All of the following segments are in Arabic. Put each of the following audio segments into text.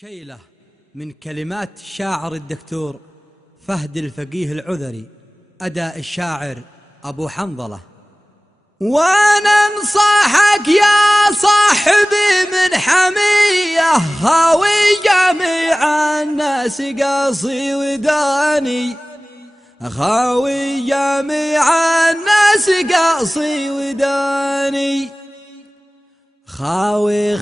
شيلة من كلمات شاعر الدكتور فهد الفقيه العذري، أداء الشاعر أبو حنظلة. وانا انصحك يا صاحبي من حمية، هاوي جميع الناس قصي وداني، خاوي جميع الناس قصي وداني، خاويا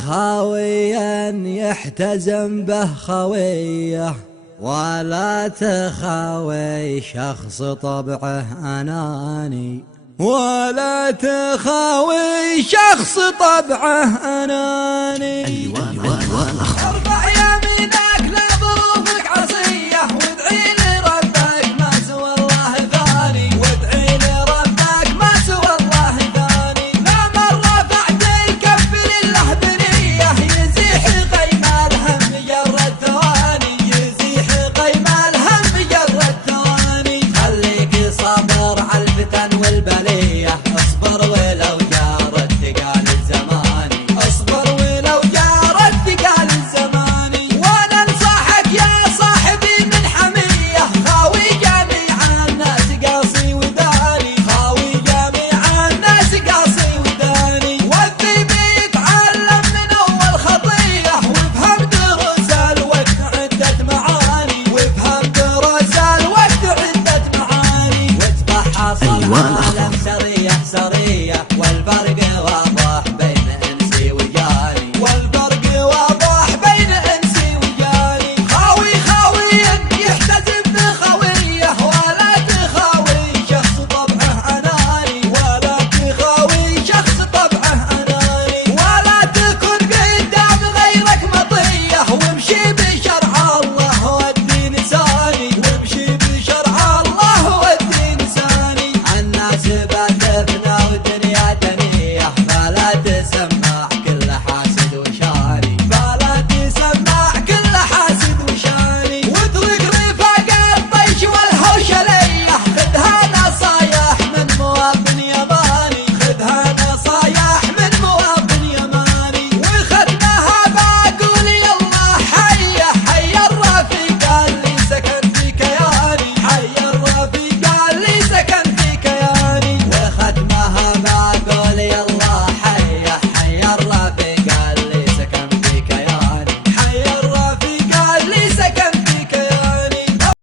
يحتزم به خويه، ولا تخاوي شخص طبعه أناني، ولا تخاوي شخص طبعه أناني. أيوة